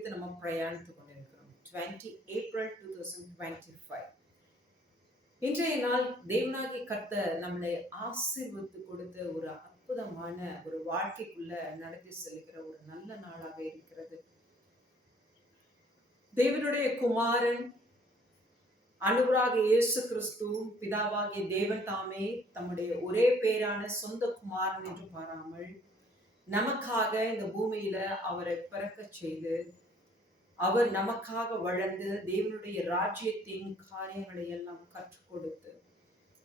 குறித்து நம்ம பிரயாணித்துக் கொண்டிருக்கிறோம். 20 ஏப்ரல் 2025. இன்றைய நாள் தேவனாகிய கர்த்தர் நம்மளை ஆசீர்வதித்து கொடுத்த ஒரு அற்புதமான ஒரு வாழ்க்கைக்குள்ள நடத்தி செல்கிற ஒரு நல்ல நாளாக இருக்கிறது. தேவனுடைய குமாரன் ஆண்டவராக இயேசு கிறிஸ்துவும் பிதாவாகிய தேவன் தாமே தம்முடைய ஒரே பேரான சொந்த குமாரன் என்று பாராமல் நமக்காக இந்த பூமியில அவரை பிறக்க செய்து அவர் நமக்காக வளர்ந்து தேவனுடைய ராஜ்யத்தின் காரியங்களை எல்லாம் கற்றுக் கொடுத்து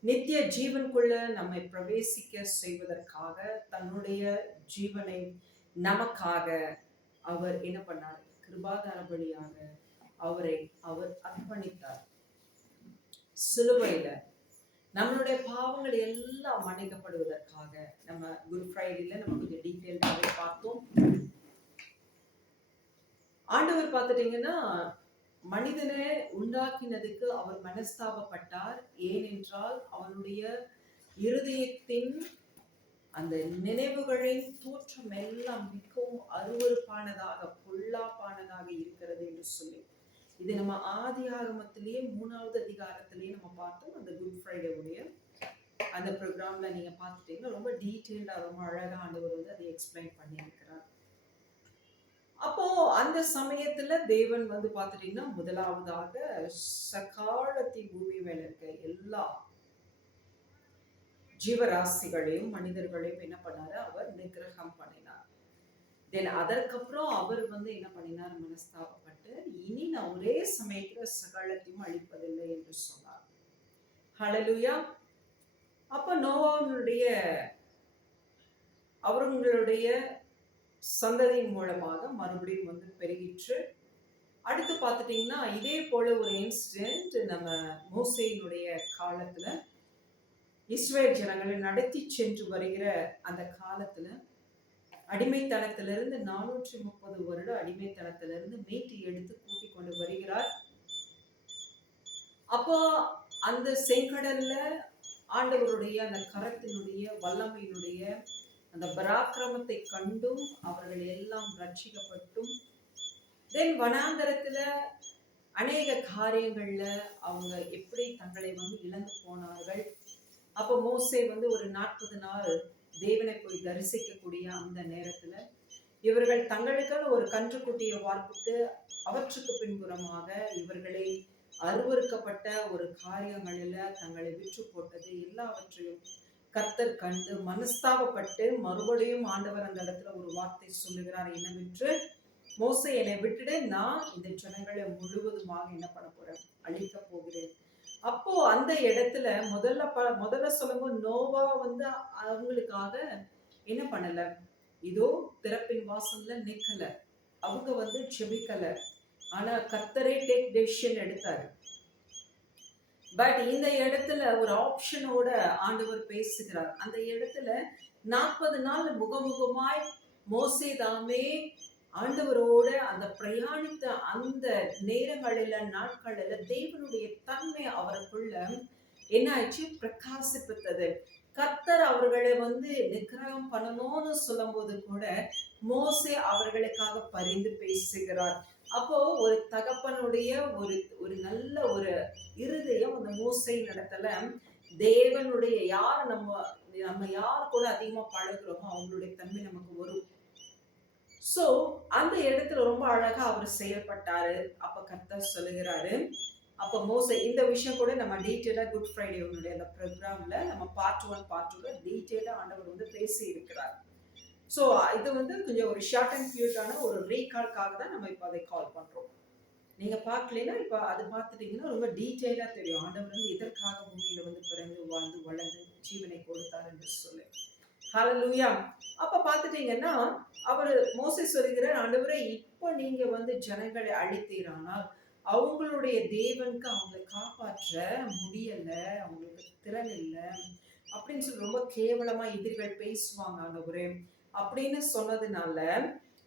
நித்திய ஜீவனுக்குள்ள நம்மை பிரவேசிக்க செய்வதற்காக தன்னுடைய ஜீவனை நமக்காக அவர் என்ன பண்ணார்? கிருபாதார பலியாக அவர் அர்ப்பணித்தார். சிலுவையில நம்மளுடைய பாவங்கள் எல்லாம் மன்னிக்கப்படுவதற்காக நம்ம குட் ஃப்ரைடேல நம்ம கொஞ்சம் டீட்டெயில்டாகவே பார்த்தோம். ஆண்டவர் பார்த்துட்டீங்கன்னா மனிதனை உண்டாக்கினதுக்கு அவர் மனஸ்தாபப்பட்டார். ஏனென்றால் அவனுடைய இருதயத்தின் அந்த நினைவுகளின் தோற்றம் எல்லாம் மிகவும் அருவருப்பானதாக பொல்லாப்பானதாக இருக்கிறது என்று சொல்லி இது நம்ம ஆதி ஆகமத்திலேயே 3வது அதிகாரத்திலேயே நம்ம பார்த்தோம். அந்த குட் ஃப்ரைடே உடைய அந்த ப்ரோக்ராம்ல நீங்க பார்த்துட்டீங்கன்னா ரொம்ப டீட்டெயில்டா ரொம்ப அழகா ஆண்டவர் வந்து அதை எக்ஸ்பிளைன் பண்ணியிருக்கிறார். அப்போ அந்த சமயத்துல தேவன் வந்து பார்த்துட்டீங்கன்னா முதலாவதாக சகாலத்தின் பூமி மேல இருக்க எல்லா ஜீவராசிகளையும் மனிதர்களையும் என்ன பண்ணாரு? அவர் நிகிரகம் பண்ணினார். தென் அதற்கப்புறம் அவர் வந்து என்ன பண்ணினார்? மனஸ்தாபப்பட்டு இனி நான் ஒரே சமயத்துல சகலத்தையும் அழிப்பதில்லை என்று சொன்னார். ஹல்லேலூயா. அப்ப நோவாவுடைய அவர்களுடைய சந்ததியின் மூலமாக மறுபடியும் வந்து பெருகிற்று. அடுத்து பார்த்துட்டீங்கன்னா இதே போல ஒரு இன்சிடென்ட் நம்ம மோசேயினுடைய காலத்துல இஸ்ரேல் ஜனங்களை நடத்தி சென்று வருகிற அந்த காலத்துல அடிமைத்தனத்திலிருந்து 430 வருட அடிமைத்தனத்திலிருந்து மீட்டு எடுத்து கூட்டிக் கொண்டு வருகிறார். அப்போ அந்த செங்கடல்ல ஆண்டவருடைய அந்த கரத்தினுடைய வல்லமையினுடைய அந்த பராக்கிரமத்தை கண்டும் அவர்கள் எல்லாம் ரட்சிக்கப்பட்டும் தென் வனாந்தரத்துல அநேக காரியங்கள்ல அவங்க எப்படி தங்களை வந்து இழந்து போனார்கள். அப்ப மோசே வந்து ஒரு 40 நாள் தேவனை போய் தரிசிக்கக்கூடிய அந்த நேரத்துல இவர்கள் தங்களுக்கான ஒரு கன்றுக்குட்டியை வார்ப்பிட்டு அவற்றுக்கு பின்புறமாக இவர்களை அருவருக்கப்பட்ட ஒரு காரியங்களில தங்களை விற்று போட்டது எல்லாவற்றையும் கர்த்தர் கண்டு மனஸ்தாபப்பட்டு மறுபடியும் ஆண்டவர் அந்த இடத்துல ஒரு வார்த்தை சொல்லுகிறார். என்னவென்று, மோசே என்னை விட்டுடு, நான் இந்த ஜனங்களை முழுவதுமாக என்ன பண்ண போறேன்? அழிக்க போகிறேன். அப்போ அந்த இடத்துல முதல்ல சொல்லும்போது நோவா வந்து அவங்களுக்காக என்ன பண்ணல? இதோ திறப்பின் வாசல்ல நிக்கல, அவங்க வந்து செபிக்கல. ஆனா கர்த்தரே டேக் டெசிஷன் எடுத்தாரு. பட் இந்த இடத்துல ஒரு ஆப்ஷனோட ஆண்டவர் பேசுகிறார். அந்த இடத்துல 40 நாள் முகமுகமாய் மோசே தாமே ஆண்டவரோட அந்த பிரயாணித்த அந்த நேரங்களில நாட்களில தேவனுடைய தன்மை அவருக்குள்ள என்ன ஆச்சு? பிரகாசிப்பித்தது. கர்த்தர் அவர்களை வந்து நிக்கிரகம் பண்ணணும்னு சொல்லும் போது கூட மோசே அவர்களுக்காக பரிந்து பேசுகிறார். அப்போ ஒரு தகப்பனுடைய ஒரு நல்ல ஒரு இருதயம் அந்த மோசே இடத்துல தேவனுடைய நம்ம யார் கூட அதிகமா பழகுறோமோ அவங்களுடைய தன்மை நமக்கு வரும். சோ அந்த இடத்துல ரொம்ப அழகா அவர் செயல்பட்டாரு. அப்ப கர்த்தர் சொல்லுகிறாரு. அப்ப மோசே இந்த விஷயம் கூட நம்ம டீட்டெயிலா குட் ஃப்ரைடே அந்த ப்ரோக்ராம்ல நம்ம பார்ட் 1 பார்ட் 2 டீட்டெயிலா ஆண்டவர் வந்து பேசி இருக்கிறார். ஸோ இது வந்து கொஞ்சம் ஒரு ஷார்ட் அண்ட் கியூட்டான ஒரு ரீகால்காக தான் நம்ம இப்போ அதை கால் பண்றோம். நீங்க பார்க்கலைன்னா இப்போ அது பார்த்துட்டீங்கன்னா ரொம்ப டீட்டெயிலா தெரியும் ஆண்டவர் வந்து எதற்காக பூமியில வந்து பிறந்து வாழ்ந்து வளர்ந்து ஜீவனை கொடுத்தார் என்று சொல்லி. ஹல்லேலூயா. அப்ப பார்த்துட்டீங்கன்னா அவர் மோசே சொல்லுகிற, ஆண்டவரே இப்போ நீங்க வந்து ஜனங்களை அழித்தீரானால் அவங்களுடைய தேவனுக்கு அவங்களை காப்பாற்ற முடியல, அவங்களுக்கு திறன் இல்லை அப்படின்னு சொல்லி ரொம்ப கேவலமா எதிரிகள் பேசுவாங்க ஆண்டவரே அப்படின்னு சொன்னதுனால,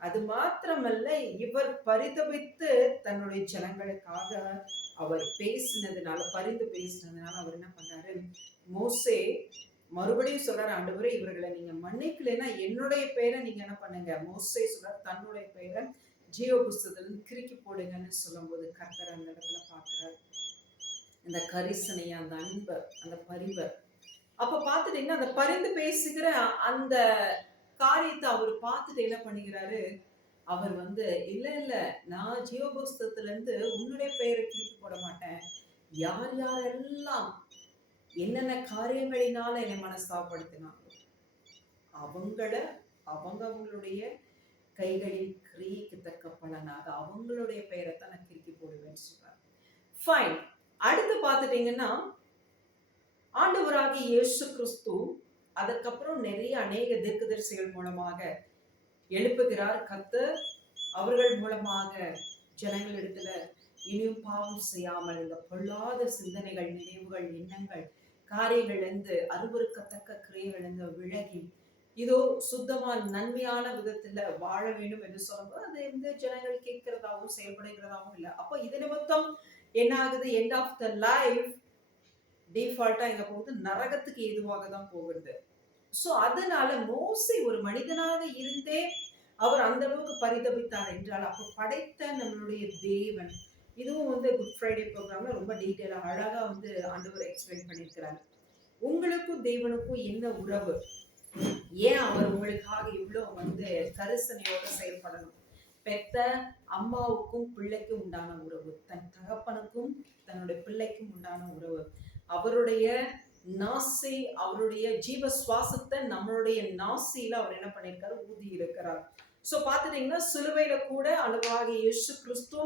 அது மாத்திரமல்ல இவர் பரிதபித்து தன்னுடைய ஜனங்களுக்காக அவர் பரிந்து பேசினதுனால அவர் என்ன பண்ணாரு? மோசே மறுபடியும் சொல்றாரு, ஆண்டவரே இவர்களை நீங்க மன்னிக்கலைன்னா என்னுடைய பெயரை நீங்க என்ன பண்ணுங்க? மோசே சொல்றாரு, தன்னுடைய பெயரை ஜீவ புஸ்தகத்துல கிறுக்கி போடுங்கன்னு சொல்லும்போது கர்த்தர் அந்த இடத்துல பார்க்கிறார் அந்த கரிசனைய, அந்த அன்பை, அந்த பரிவை. அப்ப பார்த்துட்டீங்கன்னா அந்த பரிந்து பேசுகிற அந்த காரியத்தை அவர் பார்த்துட்டு என்ன பண்ணுகிறாரு, அவர் வந்து இல்ல இல்ல, நான் ஜீவபுஸ்தகத்துல இருந்து உன்னுடைய பெயரை கிறுக்கி போட மாட்டேன். யார் யாரெல்லாம் என்னென்ன காரியங்களினால என்னை மனஸ்தாபப்படுத்தினாங்களோ அவங்கள அவங்களுடைய கைகளின் கிரியைக்கு தக்க பலனாக அவங்களுடைய பெயரை தான் நான் கிறுக்கி போடுவேன்னு சொல்றாரு. ஃபைன். அடுத்து பார்த்துட்டீங்கன்னா ஆண்டவராகிய இயேசு கிறிஸ்து அதுக்கப்புறம் நிறைய அநேக தீர்க்கதரிசிகள் மூலமாக எழுப்புகிறார் கர்த்தர். அவர்கள் மூலமாக ஜனங்களிடத்துல இனியும் பாவம் செய்யாமல் இந்த பொல்லாத சிந்தனைகள், நினைவுகள், எண்ணங்கள், காரியங்கள் இருந்து அருவருக்கத்தக்க கிரியைகள் இருந்து விலகி இதோ சுத்தமா நன்மையான விதத்துல வாழ வேண்டும் என்று சொல்லும்போது அது எந்த ஜனங்கள் கேட்கிறதாவும் செயல்படுகிறதாவும் இல்லை. அப்போ இது நிமித்தம் என்ன ஆகுது, எண்ட் ஆஃப் த லைஃப் டிஃபால்ட்டா எங்க போகுது, நரகத்துக்கு ஏதுவாக தான் போகுது. சோ அதனால மோசே ஒரு மனிதனாக இருந்தே அவர் அந்த அளவுக்கு பரிதபித்தார் என்றால் அப்ப படைத்த நம்மளுடைய தேவன், இதுவும் வந்து குட் ஃப்ரைடே ப்ரோக்ராம்ல ரொம்ப டீட்டெயிலா அழகா வந்து ஆண்டவர் எக்ஸ்பிளைன் பண்ணியிருக்கிறார். உங்களுக்கும் தேவனுக்கும் என்ன உறவு, ஏன் அவர் உங்களுக்காக இவ்வளவு வந்து கரிசனையோட செயல்படணும். பெத்த அம்மாவுக்கும் பிள்ளைக்கும் உண்டான உறவு, தன் தகப்பனுக்கும் தன்னுடைய பிள்ளைக்கும் உண்டான உறவு, அவருடைய நாசி, அவருடைய ஜீவ சுவாசத்தை நம்மளுடைய நாசியில அவர் என்ன பண்ணியிருக்காரு, ஊதி இருக்கிறார். சோ பாத்துட்டீங்கன்னா சிலுவையில கூட அழகாக இயேசு கிறிஸ்து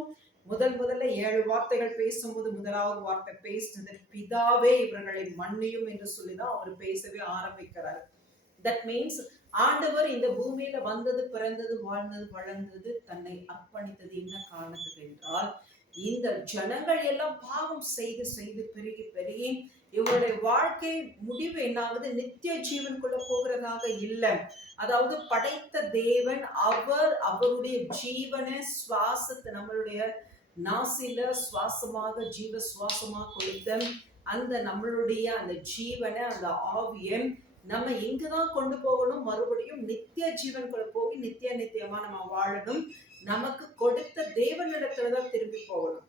முதல்ல 7 வார்த்தைகள் பேசும்போது முதலாவது வார்த்தை பேசினது பிதாவே இவர்களை மன்னியும் என்று சொல்லிதான் அவர் பேசவே ஆரம்பிக்கிறார். தட் மீன்ஸ் ஆண்டவர் இந்த பூமியில வந்தது, பிறந்தது, வாழ்ந்தது, வளர்ந்தது, தன்னை அர்ப்பணித்தது என்ன காரணத்துக்கு என்றால் இந்த ஜனங்கள் எல்லாம் பாவம் செய்து செய்து பெருகி பெருகி இவருடைய வாழ்க்கை முடிவு என்ன ஆகுது, நித்திய ஜீவனுக்குள்ள போகிறதாக இல்லை. அதாவது படைத்த தேவன் அவர் அவருடைய ஜீவனை சுவாசத்தை நம்மளுடைய நாசில சுவாசமாக ஜீவ சுவாசமாக கொடுத்த அந்த நம்மளுடைய அந்த ஜீவனை, அந்த ஆவியை நம்ம எங்கதான் கொண்டு போகணும், மறுபடியும் நித்திய ஜீவன்குள்ள போய் நித்தியமா நம்ம வாழணும். நமக்கு கொடுத்த தேவனிடத்துலதான் திரும்பி போகணும்.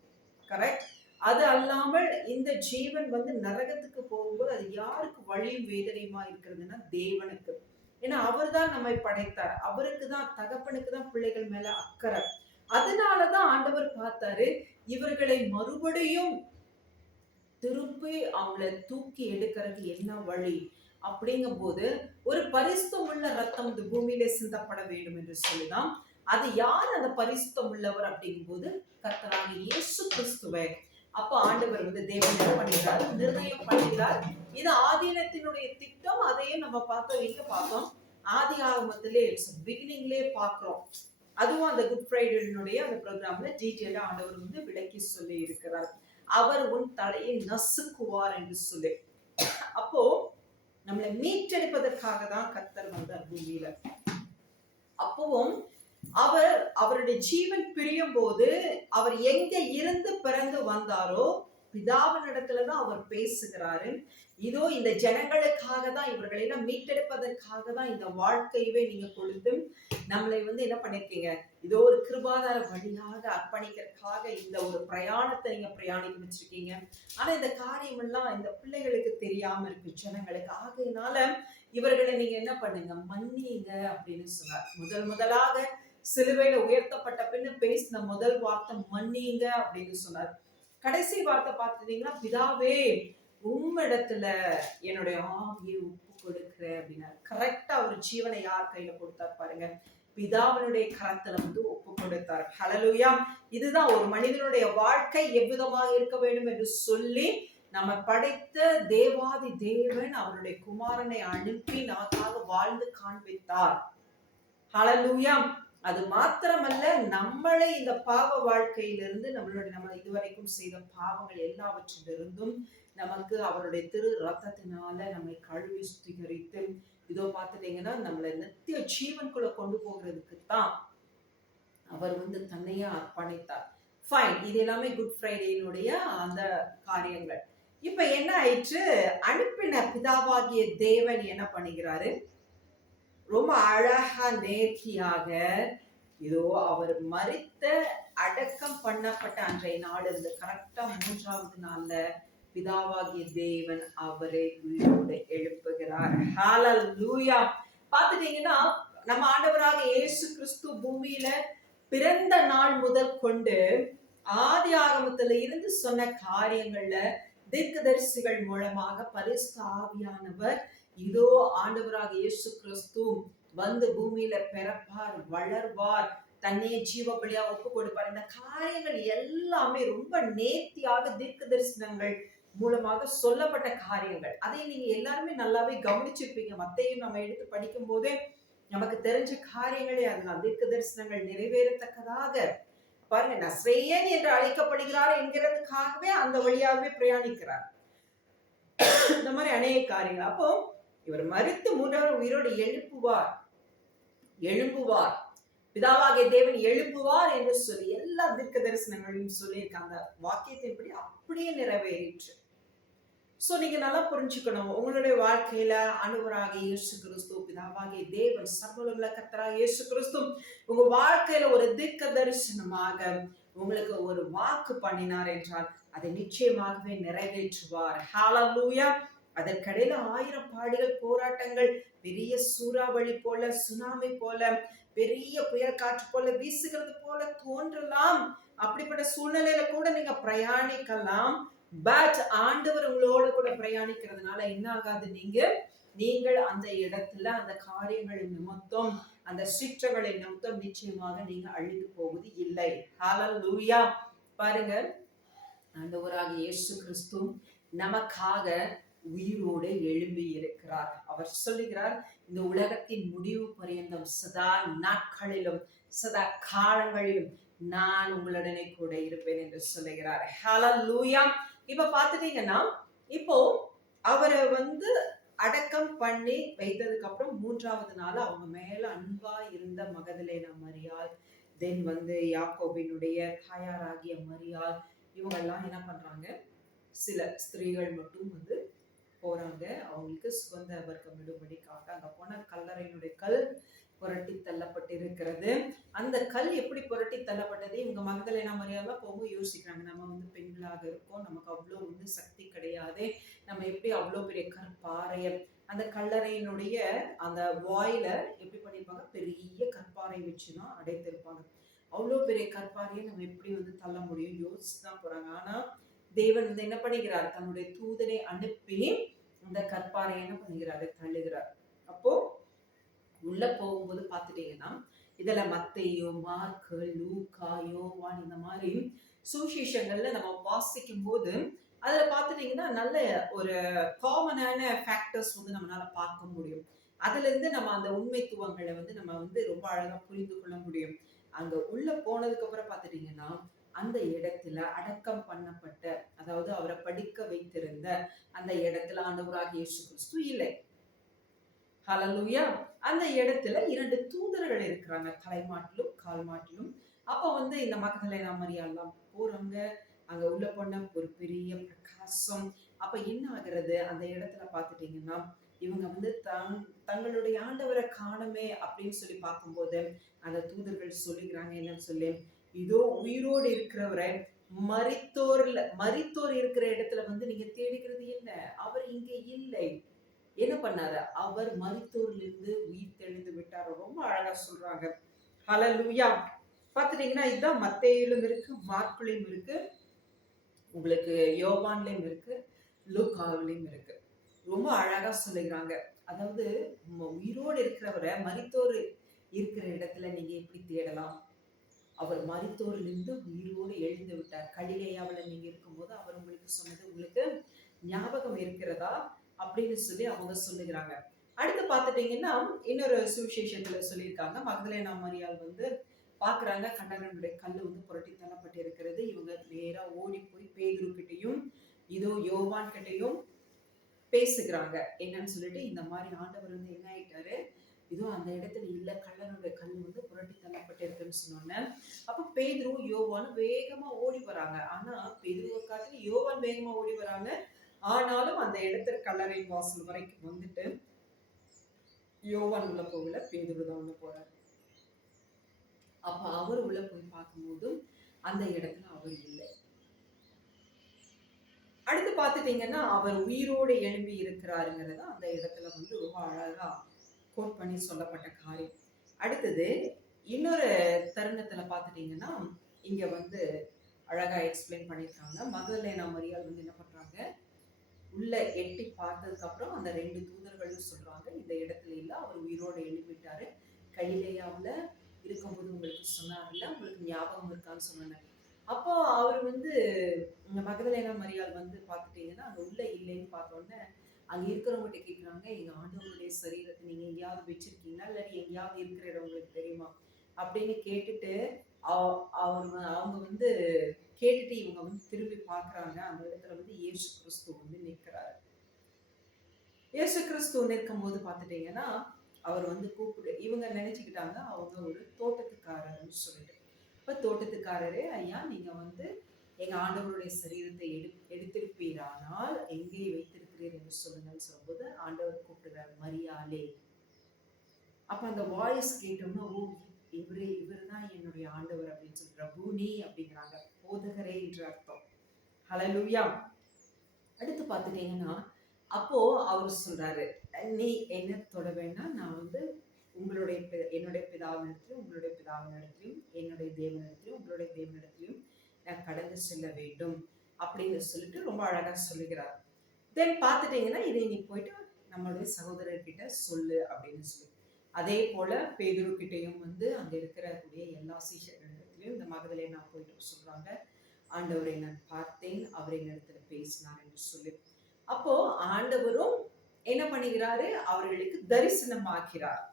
கரெக்ட். அது அல்லாமல் இந்த ஜீவன் வந்து நரகத்துக்கு போகும்போது அது யாருக்கு வழியும் வேதனையுமா இருக்கிறதுன்னா தேவனுக்கு. ஏன்னா அவர் தான் நம்மை படைத்தார், அவருக்கு தான், தகப்பனுக்கு தான் பிள்ளைகள் மேல அக்கறை. அதனாலதான் ஆண்டவர் பார்த்தாரு இவர்களை மறுபடியும் திருப்பி அவங்களை தூக்கி எடுக்கிறது என்ன வழி அப்படிங்கும் போது ஒரு பரிசுத்தம் உள்ள ரத்தம் இந்த பூமியிலே சிந்தப்பட வேண்டும் என்று சொல்லிதான். அது யார் அந்த பரிசுத்தம் உள்ளவர் அப்படிங்கும் போது கர்த்தராகிய இயேசு கிறிஸ்துவை. அப்ப ஆண்டவர் வந்து தேவன் என்ன பண்ணுகிறார், நிர்ணயம் பண்ணுகிறார். இது ஆதீனத்தினுடைய திட்டம். அதையும் நம்ம பார்த்தோம், எங்க பார்த்தோம், ஆதி ஆகமத்திலே பிகினிங்லேயே பார்க்கிறோம். அதுவும் அந்த குட் ஃப்ரைடேனுடைய அந்த ப்ரோக்ராம்ல டீட்டெயிலா ஆண்டவர் வந்து விளக்கி சொல்லி இருக்கிறார். அவர் உன் தலையை நசுக்குவார் என்று சொல்லி. அப்போ நம்மளை மீட்டெடுப்பதற்காக தான் கர்த்தர் வந்தார் பூமியில. அப்பவும் அவர் அவருடைய ஜீவன் பிரியும் போது அவர் எங்க இருந்து பிறந்து வந்தாரோ பிதாவினிடத்துலதான் அவர் பேசுகிறாரு. இதோ இந்த ஜனங்களுக்காக தான், இவர்களை எல்லாம் மீட்டெடுப்பதற்காக தான் இந்த வாழ்க்கையவே நீங்க கொடுத்து நம்மளை வந்து என்ன பண்ணிருக்கீங்க, இதோ ஒரு கிருபாதார வழியாக அர்ப்பணிக்கிறதுக்காக இந்த ஒரு பிரயாணத்தை நீங்க பிரயாணிக்க வச்சிருக்கீங்க. ஆனா இந்த காரியம் எல்லாம் இந்த பிள்ளைகளுக்கு தெரியாம இருக்கு, ஜனங்களுக்கு. ஆகையினால இவர்களை நீங்க என்ன பண்ணுங்க, மன்னிங்க அப்படின்னு சொன்னார். முதலாக சிலுவையில உயர்த்தப்பட்ட பின்னு பேசின முதல் வார்த்தை மன்னிங்க அப்படின்னு சொன்னார். கடைசி வார்த்தை பார்த்துட்டீங்கன்னா பிதாவே உம்மிடத்துல என்னுடைய ஆவியை ஒப்பு கொடுக்கிறேன் அப்படின்னாரு. கரெக்டா ஒரு ஜீவனை யார் கையில கொடுத்தார் பாருங்க, பிதாவினுடைய கரத்துல வந்து ஒப்பு கொடுத்தார். ஹல்லேலூயா. இதுதான் ஒரு மனிதனுடைய வாழ்க்கை எவ்விதமாக இருக்க வேண்டும் என்று சொல்லி நம்ம படைத்த தேவாதி தேவன் அவருடைய குமாரனை அனுப்பி நமக்காக வாழ்ந்து காண்பித்தார். ஹல்லேலூயா. அது மாத்திரமல்ல, நம்மளை இந்த பாவ வாழ்க்கையிலிருந்து நம்ம இதுவரைக்கும் செய்த பாவங்கள் எல்லாவற்றிலிருந்தும் நமக்கு அவருடைய திரு ரத்தத்தினால நம்மை கழுவி சுத்திகரித்து இதோ பார்த்துட்டீங்கன்னா நம்மளை நித்திய ஜீவனுக்குள்ள கொண்டு போகிறதுக்கு தான் அவர் வந்து தன்னையே அர்ப்பணித்தார். ஃபைன். இது எல்லாமே குட் ஃப்ரைடேனுடைய அந்த காரியங்கள். இப்ப என்ன ஆயிற்று, அனுப்பின பிதாவாகிய தேவன் என்ன பண்ணுகிறாரு, ரொம்ப அழகா நேர்த்தியாக இதோ அவர் மரித்த அடக்கம் பண்ணப்பட்ட அன்றைய நாள் இருந்து கரெக்டா 3வது நாள்ல பிதாவாகிய தேவன் அவரை உயிரோடு எழுப்புகிறார். ஹalleluya. பாத்துட்டீங்கன்னா நம்ம ஆண்டவராக இயேசு கிறிஸ்து பூமியில பிறந்த நாள் முதல் கொண்டு ஆதி ஆகமத்துல இருந்து சொன்ன காரியங்கள்ல தீர்க்கதரிசிகள் மூலமாக பரிசுத்த ஆவியானவர் இதோ ஆண்டவராக இயேசு கிறிஸ்து வந்து பூமியில பிறப்பார், வளர்வார், தன்னையே ஜீவ பலியா ஒப்பு கொடுப்பார். இந்த காரியங்கள் எல்லாமே ரொம்ப நேர்த்தியாக தீர்க்க தரிசனங்கள் மூலமாக சொல்லப்பட்ட காரியங்கள். அதை நீங்க எல்லாருமே நல்லாவே கவனிச்சிருப்பீங்க. மத்தையும் நம்ம எடுத்து படிக்கும் போதே நமக்கு தெரிஞ்ச காரியங்களே அதுதான். தீர்க்க தரிசனங்கள் நிறைவேறத்தக்கதாக பாருங்க, நஸ்ரேயன் என்று அழைக்கப்படுகிறார் என்கிறதுக்காகவே அந்த வழியாகவே பிரயாணிக்கிறார். இந்த மாதிரி அநேக காரியங்கள். அப்போ இவர் மரித்து 3வது உயிரோடு எழும்புவார், பிதாவாகிய தேவன் எழுப்புவார் என்று சொல்லி எல்லா தீர்க்க தரிசனங்களையும் சொல்லியிருக்காங்க. அந்த வாக்கியத்தின்படி அப்படியே நிறைவேறிற்று. சோ நீங்க நல்லா புரிஞ்சுக்கணும், உங்களுடைய வாழ்க்கையில ஆண்டவராகிய இயேசு கிறிஸ்து, பிதாவாகிய தேவன், சர்வவல்லமையுள்ள கர்த்தராகிய இயேசு கிறிஸ்து உங்க வாழ்க்கையில ஒரு தீர்க்க தரிசனமாக உங்களுக்கு ஒரு வாக்கு பண்ணினார் என்றால் அதை நிச்சயமாகவே நிறைவேற்றுவார். ஹalleluya. அதற்கிடையில 1000 பாடுகள், போராட்டங்கள், பெரிய சூறாவளி போல, சுனாமி போல, பெரிய புயல் காற்று போல வீசுகிறது போல தோன்றலாம். அப்படிப்பட்ட சூழ்நிலையில கூட நீங்க பிரயாணிக்கலாம். பட் ஆண்டவர் உங்களோட கூட பிரயாணிக்கிறதுனால என்ன ஆகாது, நீங்கள் அந்த இடத்துல அந்த காரியங்களின் நிமித்தம், அந்த சிற்றங்களின் நிமித்தம் நிச்சயமாக நீங்க அழிந்து போவது இல்லை. ஹalleluya. பாருங்க, ஆண்டவராகிய இயேசு கிறிஸ்து நமக்காக உயிரோடு எழும்பி இருக்கிறார். அவர் சொல்லுகிறார், இந்த உலகத்தின் முடிவு பரியந்தம் சதா நாட்களிலும் சதா காலங்களிலும் நான் உங்களுடனே கூட இருப்பேன் என்று சொல்லுகிறார். ஹalleluya. இப்ப பாத்துட்டீங்கன்னா, இப்போ அவரை அடக்கம் பண்ணி வைத்ததுக்கு அப்புறம் 3வது நாள் அவங்க மேல அன்பா இருந்த மகதலேனா மரியாள், தென் யாக்கோபினுடைய தாயாராகிய மரியாள், இவங்க எல்லாம் என்ன பண்றாங்க, சில ஸ்திரீகள் மட்டும் போறாங்க அவங்களுக்கு சுகந்த வர்க்கம் விடுபடிக்காக. அங்க போன கல்லறையினுடைய கல் புரட்டி தள்ளப்பட்டிருக்கிறது. அந்த கல் எப்படி புரட்டி தள்ளப்பட்டது, இவங்க மகதலேனா மரியாள் போகும்போது யோசிக்கிறாங்க, நம்ம பெண்களாக இருக்கோம், நமக்கு அவ்வளவு சக்தி கிடையாது, நம்ம எப்படி அவ்வளவு பெரிய கற்பாறைய அந்த கல்லறையினுடைய அந்த வாயில எப்படி பண்ணிருப்பாங்க, பெரிய கற்பாறை வச்சுதான் அடைத்திருப்பாங்க. அவ்வளவு பெரிய கற்பாறையை நம்ம எப்படி தள்ள முடியும் யோசிச்சுதான் போறாங்க. ஆனா தேவன் என்ன பண்ணுகிறார், தன்னுடைய தூதனை அனுப்பி அந்த கற்பாறை என்ன பண்ணுகிறாரு, தள்ளுகிறார். அப்போ உள்ள போகும்போது பாத்துட்டீங்கன்னா, இதுல மத்தேயு, மார்க்கு, லூக்கா, யோவான் இந்த மாதிரி சுவிசேஷங்கள்ல நம்ம வாசிக்கும் போது அதுல பாத்துட்டீங்கன்னா நல்ல ஒரு காமனான ஃபேக்டர்ஸ் நம்மளால பார்க்க முடியும். அதுல இருந்து நம்ம அந்த உண்மைத்துவங்களை நம்ம ரொம்ப அழகா புரிந்து கொள்ள முடியும். அங்க உள்ள போனதுக்கு அப்புறம் பாத்துட்டீங்கன்னா, அந்த இடத்துல அடக்கம் பண்ணப்பட்ட, அதாவது அவரை படிக்க வைத்திருந்த அந்த இடத்துல ஆண்டவராகிய இயேசு கிறிஸ்து இல்லை. ஹalleluya. அந்த இடத்துல 2 தூதர்கள் இருக்கிறாங்க, தலைமாட்டிலும் கால் மாட்டிலும். அப்ப இந்த மகதலேனா மரியாள் போறாங்க. அங்க உள்ள போன ஒரு பெரிய பிரகாசம். அப்ப என்ன ஆகிறது, அந்த இடத்துல பாத்துட்டீங்கன்னா, இவங்க தங்களுடைய ஆண்டவரை காணுமே அப்படின்னு சொல்லி பார்க்கும்போது அந்த தூதர்கள் சொல்லுகிறாங்க என்னன்னு சொல்லி, இதோ உயிரோடு இருக்கிறவரை மரித்தோர் இருக்கிற இடத்துல நீங்க தேடுகிறது என்ன, அவர் இங்க இல்லை. என்ன பண்ணாரு, அவர் மரித்தோரிலிருந்து உயிர் தெளிந்து விட்டார். ரொம்ப அழகா சொல்றாங்க. ஹalleluya. பாத்துட்டீங்கன்னா, இதுதான் மத்தேயுலும் இருக்கு, மார்க்குலயும் இருக்கு, உங்களுக்கு யோவான்லயும் இருக்கு, லூக்காவிலையும் இருக்கு. ரொம்ப அழகா சொல்லுகிறாங்க. அதாவது உயிரோடு இருக்கிறவரை மரித்தோர் இருக்கிற இடத்துல நீங்க எப்படி தேடலாம், அவர் மரித்தோரிலிருந்து உயிரோடு எழுந்து விட்டார். கலிலேயாவில் நீங்க இருக்கும்போது அவர் உங்களுக்கு சொன்னது உங்களுக்கு ஞாபகம் இருக்கிறதா அப்படின்னு சொல்லி அவங்க சொல்லுகிறாங்க. அடுத்து பாத்துட்டீங்கன்னா, இன்னொரு சுவிசேஷத்துல சொல்லியிருக்காங்க, மகதலேனா மரியாள் பாக்குறாங்க, கண்டகனுடைய கல்லு புரட்டி தள்ளப்பட்டு இருக்கிறது. இவங்க நேரா ஓடி போய் பேதுரு கிட்டையும் இதோ யோவான் கிட்டையும் பேசுகிறாங்க. என்னன்னு சொல்லிட்டு, இந்த மாதிரி ஆண்டவர் என்ன ஆயிட்டாரு, இதோ அந்த இடத்துல இல்ல, கல்லனுடைய கல் புரட்டி தள்ளப்பட்டு இருக்குன்னு சொன்னோன்னே, அப்ப பேதுரு யோவான் வேகமா ஓடி வராங்க. ஆனா பேதுருவை காட்டி யோவான் வேகமா ஓடி வராங்க. ஆனாலும் அந்த இடத்துல கல்லறை வாசல் வரைக்கும் யோவான் உள்ள போகல, பேதுரு தான் உள்ள போறாரு. அப்ப அவர் உள்ள போய் பார்க்கும்போதும் அந்த இடத்துல அவர் இல்லை. அடுத்து பார்த்துட்டீங்கன்னா அவர் உயிரோடு எழும்பி இருக்கிறாருங்கிறத அந்த இடத்துல வந்து ரொம்ப அழகா கோட் பண்ணி சொல்லப்பட்ட காரியம். அடுத்தது இன்னொரு தருணத்துல பார்த்துட்டீங்கன்னா இங்க வந்து அழகா எக்ஸ்பிளைன் பண்ணியிருக்காங்க. மகதலேனா மரியாள் வந்து என்ன பண்றாங்க, உள்ள எட்டி பார்த்ததுக்கு அப்புறம் அந்த 2 தூதர்களும் சொல்றாங்க, இந்த இடத்துல இல்ல, அவர் உயிரோடு எழுப்பிட்டாரு. கலிலேயாவுல இருக்கும்போது உங்களுக்கு சொன்னார்ல, உங்களுக்கு ஞாபகம் இருக்கான்னு சொன்னேன். அப்போ அவர் வந்து மகதலேனா மரியாள் வந்து பார்த்துட்டீங்கன்னா அங்க உள்ள இல்லைன்னு பார்த்தோன்னே அங்க இருக்கிறவங்ககிட்ட கேட்குறாங்க, எங்க ஆண்டவருடைய சரீரத்தை நீங்க எங்கேயாவது வச்சிருக்கீங்களா, இல்லாட்டி எங்கேயாவது இருக்கிற இடம் உங்களுக்கு தெரியுமா அப்படின்னு கேட்டுட்டு அவங்க வந்து கேட்டுட்டு இவங்க வந்து திரும்பி பார்க்குறாங்க. அந்த இடத்துல வந்து இயேசு கிறிஸ்து வந்து நிற்கிறாரு. இயேசு கிறிஸ்து நிற்கும் போது பார்த்துட்டீங்கன்னா அவர் வந்து கூப்பிட்டு இவங்க நினைச்சுக்கிட்டாங்க அவங்க ஒரு தோட்டத்துக்காரர்னு சொல்லிட்டு. இப்ப தோட்டத்துக்காரரே, ஐயா நீங்க வந்து எங்க ஆண்டவருடைய சரீரத்தை எடுத்திருப்பீரானால் எங்கே வைத்திருக்கிறீர் என்று சொல்லுங்கன்னு சொல்லும்போது ஆண்டவர் கூப்பிடுறாரு, மரியாளே. அப்ப அந்த வாய்ஸ் கேட்டோம்னா, ஓ இவர் தான் என்னுடைய ஆண்டவர் அப்படின்னு சொல்லி ரபூனி அப்படிங்கிறாங்க, போதகரே என்று அர்த்தம். ஹல்லேலூயா. அடுத்து பார்த்துட்டீங்கன்னா அப்போ அவர் சொல்றாரு, நீ என்ன தொட வேண்டாம், நான் வந்து என்னுடைய பிதாவினிடத்திலும் உங்களுடைய பிதாவினிடத்திலும் என்னுடைய தேவனிடத்திலும் உங்களுடைய தேவனிடத்திலும் நான் கடந்து செல்ல வேண்டும் அப்படின்னு சொல்லிட்டு ரொம்ப அழகா சொல்லுகிறார். தென் பார்த்துட்டீங்கன்னா இதை நீ போயிட்டு நம்மளுடைய சகோதரர்கிட்ட சொல்லு அப்படின்னு சொல்லி, அதே போல பேதுரு கிட்டையும் வந்து அங்க இருக்கிறக்கூடிய எல்லா சீஷர்களிடத்திலையும் இந்த மகதலேனா போயிட்டு சொல்றாங்க, ஆண்டவரை நான் பார்த்தேன், அவர் என்னிடத்துல பேசினார் என்று சொல்லி. அப்போ ஆண்டவரும் என்ன பண்ணுகிறாரு, அவர்களுக்கு தரிசனமாகிறார்.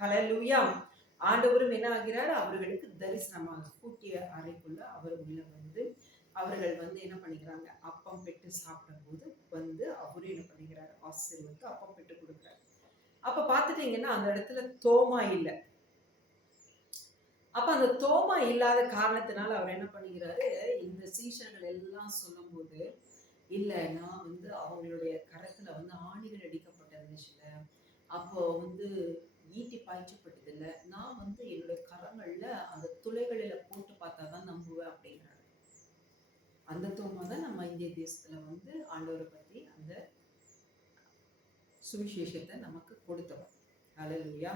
ஹல்லேலூயா. ஆண்டவரும் என்ன ஆகிறார், அவர்களுக்கு தரிசனமாக கூட்டிய அறைக்குள்ள அவர் உள்ள வந்து அவர்கள் வந்து என்ன பண்ணிக்கிறாங்க, அப்பம் பெற்று சாப்பிடும் போது வந்து அவரு என்ன பண்ணுகிறார், ஆசீர்வதித்து அப்பம் பெற்று கொடுக்கிறார். அப்ப பார்த்துட்டீங்கன்னா அந்த இடத்துல தோமா இல்லை. அப்ப அந்த தோமா இல்லாத காரணத்தினால அவர் என்ன பண்ணுகிறாரு, இந்த சீஷர்கள் எல்லாம் சொல்லும் போது, இல்ல நான் வந்து அவங்களுடைய கரத்துல வந்து ஆணிகள் அடிக்கப்பட்டிருந்துச்சுல, அப்போ வந்து ஈட்டி பாய்ச்சப்பட்டது இல்ல, நான் வந்து என்னுடைய கரங்கள்ல அந்த துளைகளில போட்டு பார்த்தாதான் நம்புவேன் அப்படிங்கிறாரு. அந்த தோமா தான் நம்ம இந்திய தேசத்துல வந்து ஆண்டவரை பத்தி அந்த சுவிசேஷத்தை நமக்கு கொடுத்தவர். ஹல்லேலூயா.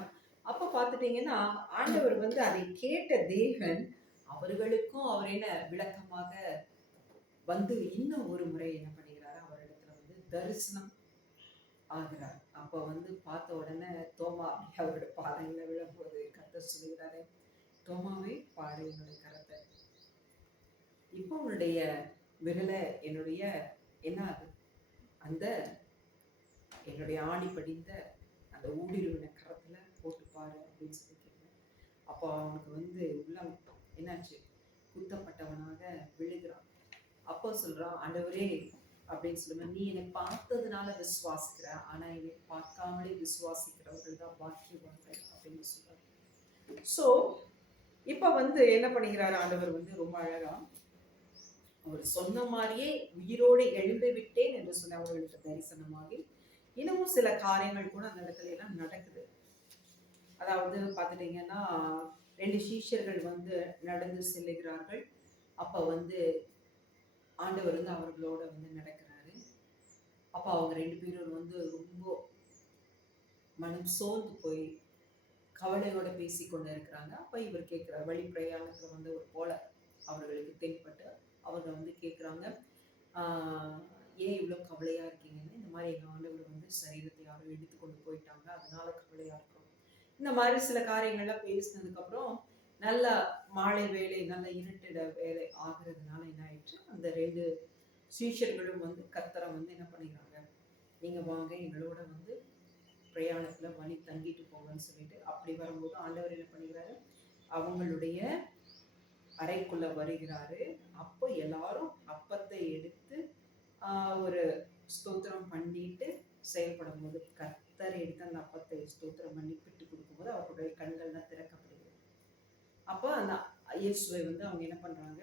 அப்ப பார்த்துட்டீங்கன்னா ஆண்டவர் வந்து அதை கேட்ட தேவன் அவர்களுக்கும் அவர் என்ன விளக்கமாக வந்து இன்னும் ஒரு முறை என்ன பண்ணுகிறாரு, அவரிடத்துல வந்து தரிசனம் ஆகிறார். அப்ப வந்து பார்த்த உடனே தோமா அவரோட பாதையில விழும்போது கர்த்தர் சொல்லுகிறாரு, தோமாவே பாரு என்னுடைய கரத்தை, இப்போ உன்னுடைய விரலை என்னுடைய என்ன அந்த என்னுடைய ஆணி படிந்த அந்த ஊடுருவின கரத்துல போட்டு பாரு அப்படின்னு சொல்லி கேட்கிறேன். அப்போ அவனுக்கு வந்து உள்ளம் என்னாச்சு, குத்தப்பட்டவனாக விழுகிறான். அப்போ சொல்றான், ஆண்டவரே அப்படின்னு சொல்லுவேன், நீ என்னை பார்த்ததுனால விசுவாசிக்கிற, ஆனா என்னை பார்க்காமலே விசுவாசிக்கிறவர்கள் தான் பாக்கியவான்கள் அப்படின்னு சொல்றாரு. சோ இப்ப வந்து என்ன பண்ணுகிறாரு ஆண்டவர் வந்து ரொம்ப அழகா அவர் சொன்ன மாதிரியே உயிரோடு எழுந்து விட்டேன் என்று சொல்லி அவர்களுக்கு தரிசனமாகி இன்னமும் சில காரியங்கள் கூட அந்த இடத்துல எல்லாம் நடக்குது. அதாவது பார்த்துட்டீங்கன்னா 2 சீஷர்கள் வந்து நடந்து செல்லுகிறார்கள். அப்ப வந்து ஆண்டவர் வந்து அவர்களோட வந்து நடக்கிறாரு. அப்ப அவங்க 2 பேரும் வந்து ரொம்ப மனம் சோர்ந்து போய் கவலையோட பேசி கொண்டு இருக்கிறாங்க. அப்ப இவர் கேட்கிறார், வழி பிரயாணத்துல வந்து ஒரு போல அவர்களுக்கு தென்பட்டு அவங்க வந்து கேட்குறாங்க, ஏன் இவ்வளோ கவலையா இருக்கீங்கன்னு. இந்த மாதிரி எங்கள் ஆண்டவர் வந்து சரீரத்தை யாரும் எடுத்து கொண்டு போயிட்டாங்க, அதனால கவலையா இருக்கும். இந்த மாதிரி சில காரியங்கள்லாம் பேசினதுக்கப்புறம் நல்ல மாலை வேலை, நல்ல இருட்டிட வேலை ஆகுறதுனால என்ன ஆயிடுச்சு, அந்த 2 சீஷர்களும் வந்து கர்த்தரை வந்து என்ன பண்ணிக்கிறாங்க, நீங்க வாங்க எங்களோட வந்து பிரயாணத்துல வழி தங்கிட்டு போங்கன்னு சொல்லிட்டு, அப்படி வரும்போது ஆண்டவர் என்ன பண்ணிக்கிறாரு, அவங்களுடைய அறைக்குள்ள வருகிறாரு. அப்போ எல்லாரும் அப்பத்தை எடுத்து ஒரு ஸ்தோத்திரம் பண்ணிட்டு செயல்படும் போது, கர்த்தர் எடுத்து அந்த அப்பத்தை ஸ்தோத்திரம் பண்ணி பிட்டு கொடுக்கும்போது அவருடைய கண்கள்லாம் திறக்கப்படுகிறது. அப்போ அந்த இயேசுவை வந்து அவங்க என்ன பண்றாங்க,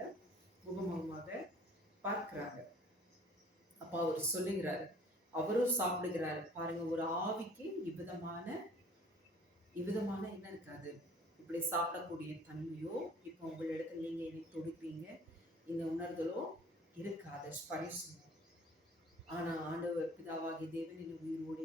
முகமுகமாக பார்க்கிறாங்க. அப்போ அவர் சொல்லுகிறாரு, அவரும் சாப்பிடுகிறாரு. பாருங்க, ஒரு ஆவிக்கு இவ்விதமான என்ன இருக்காது, இப்படி சாப்பிடக்கூடிய தன்மையோ, இப்போ உங்களிடத்தில் நீங்க என்னை தொடுக்கிறீங்க, இந்த உணர்தலோ இருக்காது, ஸ்பைஸ். ஆனா ஆண்டவர் பிதாவாகிய தேவன் என்னை உயிரோடு